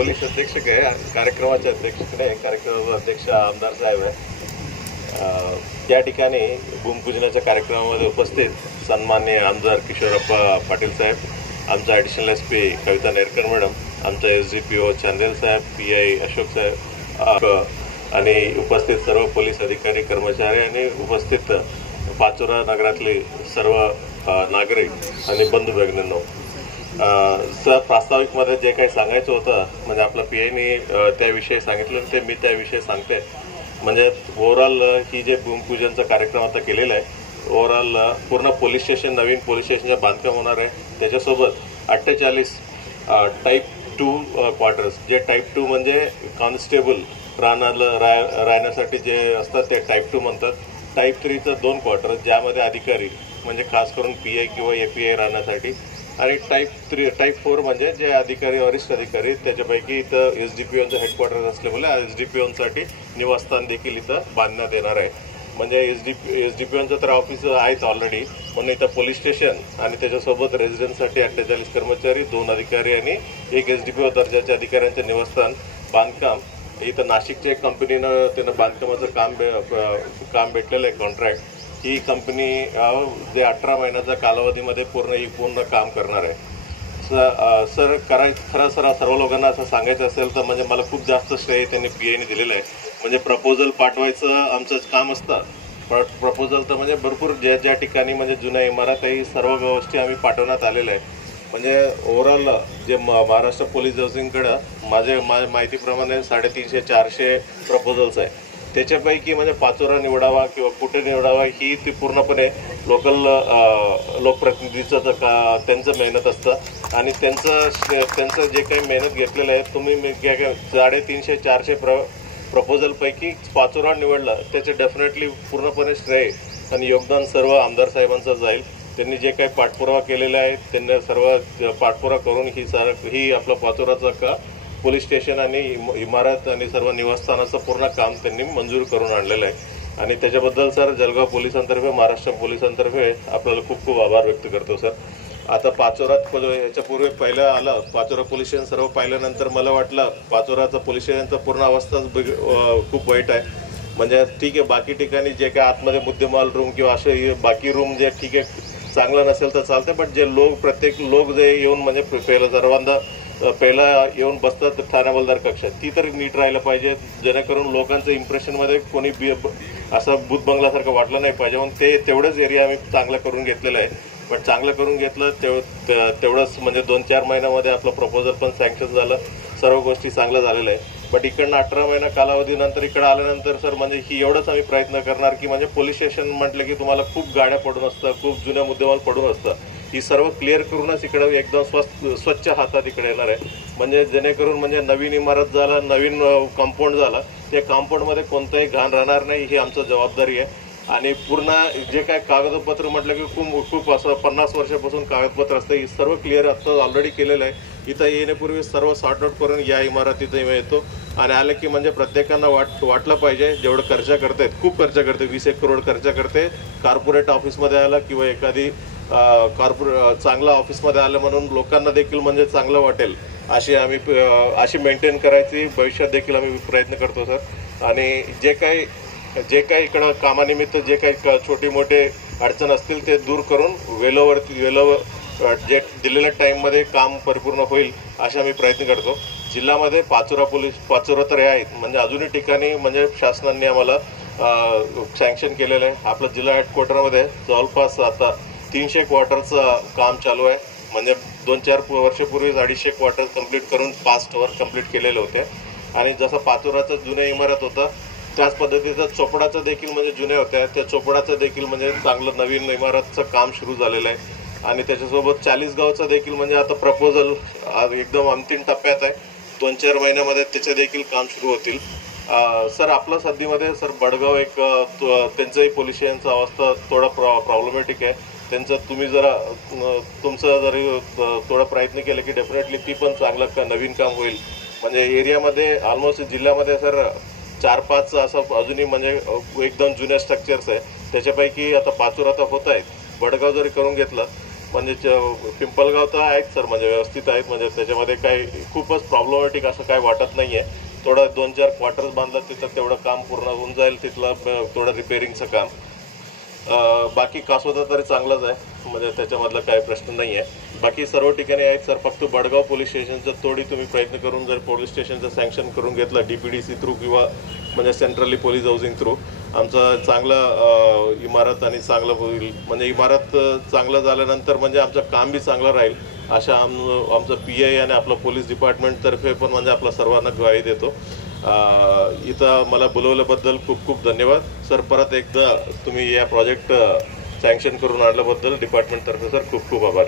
Police अधीक्षक आहे, कार्यक्रमाचे अध्यक्षकडे कार्यक्रमाचे अध्यक्ष आमदार साहेब आहे. त्या ठिकाणी भूमिपूजनाच्या कार्यक्रमामध्ये उपस्थित सन्माननीय आमदार किशोरप्पा पाटील साहेब, आमचा ॲडिशनल SP कविता नेरकर मॅडम, आमचा SDPO चांदेल साहेब, PI अशोक साहेब आणि उपस्थित सर्व पोलीस अधिकारी कर्मचारी आणि उपस्थित पाचोरा नगरातले सर्व नागरिक आणि बंधू भगिनींनो, सर प्रास्ताविकमध्ये जे काही सांगायचं होतं म्हणजे आपल्या PIने त्याविषयी सांगितलं ते मी त्याविषयी सांगते. म्हणजे ओव्हरऑल ही जे भूमिपूजनचा कार्यक्रम आता केलेला आहे, ओव्हरऑल पूर्ण पोलीस स्टेशन, नवीन पोलीस स्टेशनचं बांधकाम होणार आहे. त्याच्यासोबत 48 टाईप 2 क्वार्टर्स, जे टाईप 2 म्हणजे कॉन्स्टेबल राहण्यासाठी जे असतात ते टाईप 2 म्हणतात. टाईप 3चं 2 क्वार्टर्स ज्यामध्ये अधिकारी म्हणजे खास करून PI किंवा API राहण्यासाठी, आणि टाईप 4 म्हणजे जे अधिकारी वरिष्ठ अधिकारी त्याच्यापैकी इथं SDPOचं हेडक्वार्टर असल्यामुळे SDPOसाठी निवासस्थान देखील इथं बांधण्यात येणार आहे. म्हणजे SDPOचं तर ऑफिस आहेत ऑलरेडी, म्हणून इथं पोलीस स्टेशन आणि त्याच्यासोबत रेसिडेन्ससाठी 48 कर्मचारी, 2 अधिकारी आणि 1 SDPO दर्जाच्या अधिकाऱ्यांचे निवासस्थान बांधकाम इथं नाशिकच्या एक कंपनीनं त्यांना बांधकामाचं काम भेटलेलं आहे कॉन्ट्रॅक्ट. ही कंपनी जे 18 महिन्याच्या कालावधीमध्ये पूर्ण काम करणार आहे. सर खरं सर्व लोकांना असं सांगायचं असेल तर म्हणजे मला खूप जास्त श्रेय त्यांनी PIने दिलेलं आहे. म्हणजे प्रपोजल पाठवायचं आमचंच काम असतं. प्रपोजल तर म्हणजे भरपूर ज्या ठिकाणी म्हणजे जुन्या इमारत आहे सर्व गोष्टी आम्ही पाठवण्यात आलेल्या आहे. म्हणजे ओव्हरऑल जे महाराष्ट्र पोलीस हाऊसिंगकडं माझ्या माहितीप्रमाणे 350-400 प्रपोजल्स आहे. त्याच्यापैकी म्हणजे पाचोरा निवडावा किंवा कुठे निवडावा ही ती पूर्णपणे लोकप्रतिनिधीचं त्यांचं मेहनत असतं आणि त्यांचं जे काही मेहनत घेतलेलं आहे, तुम्ही 350-400 प्रपोजलपैकी पाचोरा निवडलं त्याचे डेफिनेटली पूर्णपणे श्रेय आणि योगदान सर्व आमदार साहेबांचं जाईल. त्यांनी जे काही पाठपुरावा केलेला आहे त्यांनी सर्व पाठपुरावा करून ही आपलं पाचोराचं पोलीस स्टेशन आणि इमारत आणि सर्व निवासस्थानाचं पूर्ण काम त्यांनी मंजूर करून आणलेलं आहे. आणि त्याच्याबद्दल सर जळगाव पोलिसांतर्फे, महाराष्ट्र पोलिसांतर्फे आपल्याला खूप खूप आभार व्यक्त करतो सर. आता पाचोरात याच्यापूर्वी पहिलं आलं पाचोरा पोलीस स्टेशन, सर्व पाहिल्यानंतर मला वाटलं पाचोराचं पोलीस स्टेशनचं पूर्ण अवस्थाच खूप वाईट आहे. म्हणजे ठीक आहे, बाकी ठिकाणी जे काही आतमध्ये मुद्देमाल रूम किंवा असे बाकी रूम जे ठीक आहे चांगलं नसेल तर चालतं, पण जे प्रत्येक लोक जे येऊन म्हणजे पहिला येऊन बसतात ठाणे हवालदार कक्षात, ती तर नीट राहायला पाहिजे, जेणेकरून लोकांचं इम्प्रेशनमध्ये कोणी असं भूत बंगल्यासारखं वाटलं नाही पाहिजे. म्हणून तेवढंच एरिया आम्ही चांगलं करून घेतलेलं आहे. पण चांगलं करून घेतलं तेवढंच म्हणजे 2-4 महिन्यामध्ये आपलं प्रपोजल पण सँक्शन झालं, सर्व गोष्टी चांगलं झालेलं आहे. बट इकडनं 18 महिना कालावधीनंतर इकडे आल्यानंतर सर म्हणजे ही एवढंच आम्ही प्रयत्न करणार की म्हणजे पोलीस स्टेशन म्हटलं की तुम्हाला खूप गाड्या पडून असतं, खूप जुन्या मुद्देमाल पडून असतं, ही सर्व क्लिअर करूनच इकडे एकदम स्वच्छ हातात इकडे येणार आहे. म्हणजे जेणेकरून म्हणजे नवीन इमारत झाला, नवीन कंपाऊंड झाला, त्या कंपाऊंडमध्ये कोणतंही घाण राहणार नाही, ही आमची जबाबदारी आहे. आणि पूर्ण जे काय कागदपत्र म्हटलं की खूप असं 50 वर्षापासून कागदपत्र असतं, ही सर्व क्लिअर आता ऑलरेडी केलेलं आहे. इथं येण्यापूर्वी सर्व सॉर्ट आउट करून या इमारतीत येतो आणि आलं की म्हणजे प्रत्येकांना वाटलं पाहिजे जेवढं खर्च करतायत, खूप खर्च करते, 20-1 करोड खर्च करते. कॉर्पोरेट ऑफिसमध्ये आलं किंवा एखादी चांगला ऑफिसमध्ये आलं म्हणून लोकांना देखील म्हणजे चांगलं वाटेल अशी मेंटेन करायची भविष्यात देखील आम्ही प्रयत्न करतो सर. आणि जे काही इकडं कामानिमित्त जे काही छोटे मोठे अडचण असतील ते दूर करून वेळेवर जे दिलेल्या टाईममध्ये काम परिपूर्ण होईल असे आम्ही प्रयत्न करतो. जिल्ह्यामध्ये पाचोरा तर आहेत, म्हणजे अजूनही ठिकाणी म्हणजे शासनाने आम्हाला सँक्शन केलेलं आहे. आपलं जिल्हा हेडक्वार्टरमध्ये जवळपास आता 300 क्वार्टरचं काम चालू आहे. म्हणजे 2-4 वर्षापूर्वीच 250 क्वार्टर कंप्लीट करून पास्टवर कंप्लीट केलेले होते. आणि जसं पाचोराचं जुन्या इमारत होतं त्याच पद्धतीचं चोपडाचं देखील म्हणजे जुन्या होत्या, त्या चोपडाचं देखील म्हणजे चांगलं नवीन इमारतचं काम सुरू झालेलं आहे. आणि त्याच्यासोबत 40 गावचं देखील म्हणजे आता प्रपोजल एकदम अंतिम टप्प्यात आहे. 2-4 महिन्यामध्ये त्याचे देखील काम सुरू होतील. सर आपलं सध्यामध्ये सर बडगाव एक त्यांचंही पोलीस स्टेशनचा अवस्था थोडा प्रॉब्लेमॅटिक आहे. त्यांचं तुम्ही तुमचं जरी थोडा प्रयत्न केला की डेफिनेटली ती पण चांगलं नवीन काम होईल. म्हणजे एरियामध्ये ऑलमोस्ट जिल्ह्यामध्ये सर 4-5 असं अजूनही म्हणजे एकदम जुन्या स्ट्रक्चर्स आहे. त्याच्यापैकी आता पाचोरा तर होत आहेत, बडगाव जरी करून घेतलं म्हणजे पिंपळगाव तर आहेत सर, म्हणजे व्यवस्थित आहेत, म्हणजे त्याच्यामध्ये काही खूपच प्रॉब्लेमॅटिक असं काय वाटत नाहीये. थोडं 2-4 क्वार्टर्स बांधलं तिथं तेवढं काम पूर्ण होऊन जाईल, तिथलं थोडं रिपेअरिंगचं काम. बाकी कासोदा तरी चांगलंच आहे, म्हणजे त्याच्यामधला काही प्रश्न नाही आहे. बाकी सर्व ठिकाणी आहेत सर. फक्त बडगाव पोलीस स्टेशनचं थोडी तुम्ही प्रयत्न करून जर पोलीस स्टेशनचं सँक्शन करून घेतलं DPDC थ्रू किंवा म्हणजे सेंट्रली पोलीस हाऊसिंग थ्रू, आमचं चांगलं इमारत आणि चांगलं होईल. म्हणजे इमारत चांगलं झाल्यानंतर म्हणजे आमचं काम बी चांगलं राहील अशा आमचं PI आणि आपलं पोलीस डिपार्टमेंटतर्फे पण म्हणजे आपल्या सर्वांना ग्वाही देतो. इथं मला बोलवल्याबद्दल खूप खूप धन्यवाद सर. परत एकदा तुम्ही या प्रोजेक्ट सँक्शन करून आणल्याबद्दल डिपार्टमेंटतर्फे सर खूप खूप आभार.